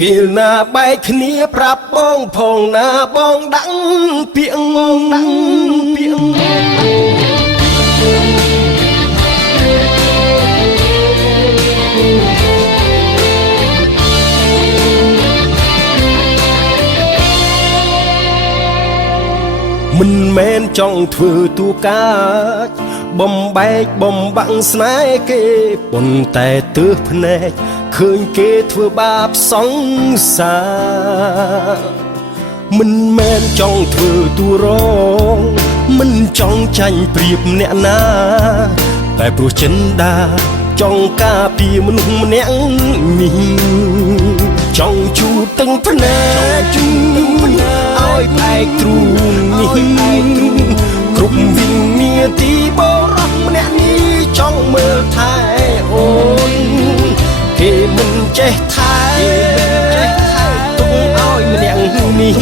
ពេលណាបែកគ្នាប្រាប់បងផងណាបងដឹងពាក្យងដឹងពាក្យមិនមែនចង់ធ្វើទូកាចបំបែកបំបាំងស្នេហ៍គេប៉ុន្តែទើសភ្នែកឃើញគេធ្វើបាបសង្សារមិនមែនចង់ធ្វើទូរងមិនចង់ចាញ់ប្រៀបអ្នកណាតែព្រោះចិន្តាចង់ការពារមនុស្សម្នាក់នេះចង់ជូតទាំងភ្នែកឲ្យផ្អែកទ្រូងនេះគ្រប់វិញ្ញាទីបរោះម្នាក់នេះចង់មើលថែអូនគេមិនចេះថែទុកឲ្យម្នាក់នេះ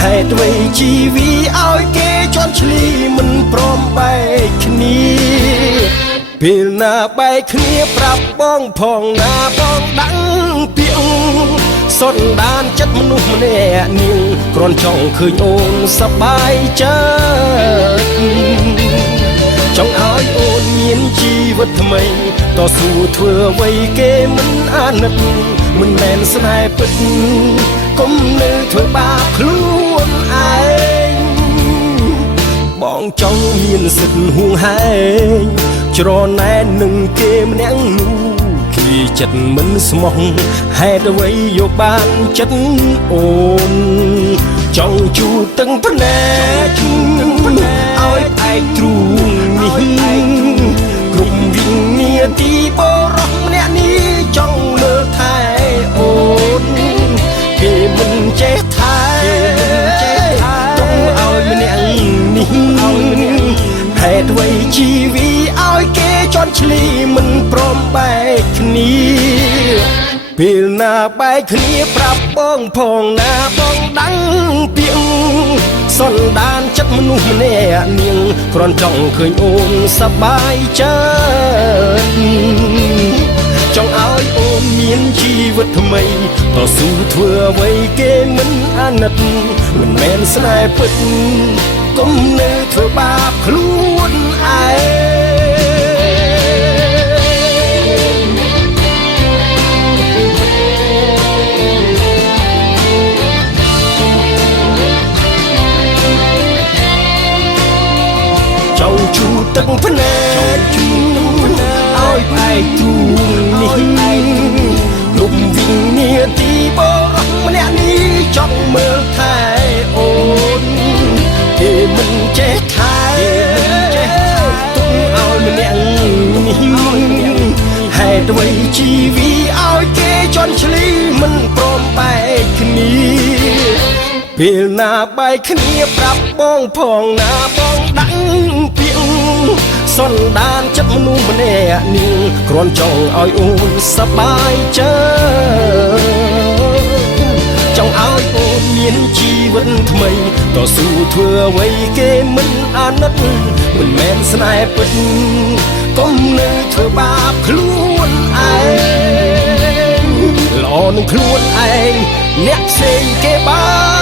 ហេតុអ្វីជីវីឲ្យគេជន់ឈ្លីមិនព្រមបែកគ្នាពេលណាបែកគ្នាប្រាប់បងផងណាបងដឹងពាក្យសន្តានចិត្តមនុស្សម្នាក់នាងគ្រាន់ចង់ឃើញអូនសប្បាយចិត្តចង់ឲ្យអូនមានជីវិតថ្មីតស៊ូធ្វើអ្វីគេមិនអាណិតមិនមែនស្នេហ៍ពិតកុំនៅធ្វើបាបខ្លួនឯងបងចង់មានសិទ្ធិហួងហែងច្រណែននឹងគេម្នាក់នោះគេចិត្តមិនស្មោះហេតុអ្វីយកបានចិត្តអូនចង់ជួបទាំងភ្នែកឲ្យផ្អែកទ្រូងនេះគ្រប់វិញ្ញាទីបរោះម្នាក់នេះចង់មើលថែអូនគេមិនចេះថែទុកឲ្យម្នាក់នេះហេតុអ្វីជីវីឲ្យគេជន់ឈ្លីមិនព្រមបែកគ្នាពេលណាបែកគ្នាប្រាប់បងផងណាបងដឹងពាក្យសន្តានចិត្តមនុស្សម្នាក់នាងគ្រាន់ចង់ឃើញអូនសប្បាយចិត្តចង់ឲ្យអូនមានជីវិតថ្មីតស៊ូធ្វើអ្វីគេមិនអាណិតមិនមែនស្នេហ៍ពិតកុំនៅធ្វើបាបខ្លួនឯងចង់ជួបទឹកភ្នែកឲ្យផ្អែកទ្រូងនេះគ្រប់វិញ្ញាទីបរោះម្នាក់នេះចង់មើលថែអូនគេមិនចេះថែទុកឲ្យម្នាក់នេះហេតុអ្វីជីវីឲ្យគេជន់ឈ្លីមិនព្រមបែកគ្នាពេលណាបែកគ្នាប្រាប់បងផងណាបងដឹងពាក្យសន្តានចិត្តមនុស្សម្នាក់នាងគ្រាន់ចង់ឲ្យអូនសប្បាយចិត្តចង់ឲ្យអូនមានជីវិតថ្មីតស៊ូធ្វើអ្វីគេមិនអាណិតមិនមែនស្នេហ៍ពិតកុំនៅធ្វើបាបខ្លួនឯងល្អនឹងខ្លួនឯងអ្នកផ្សេងគេបាន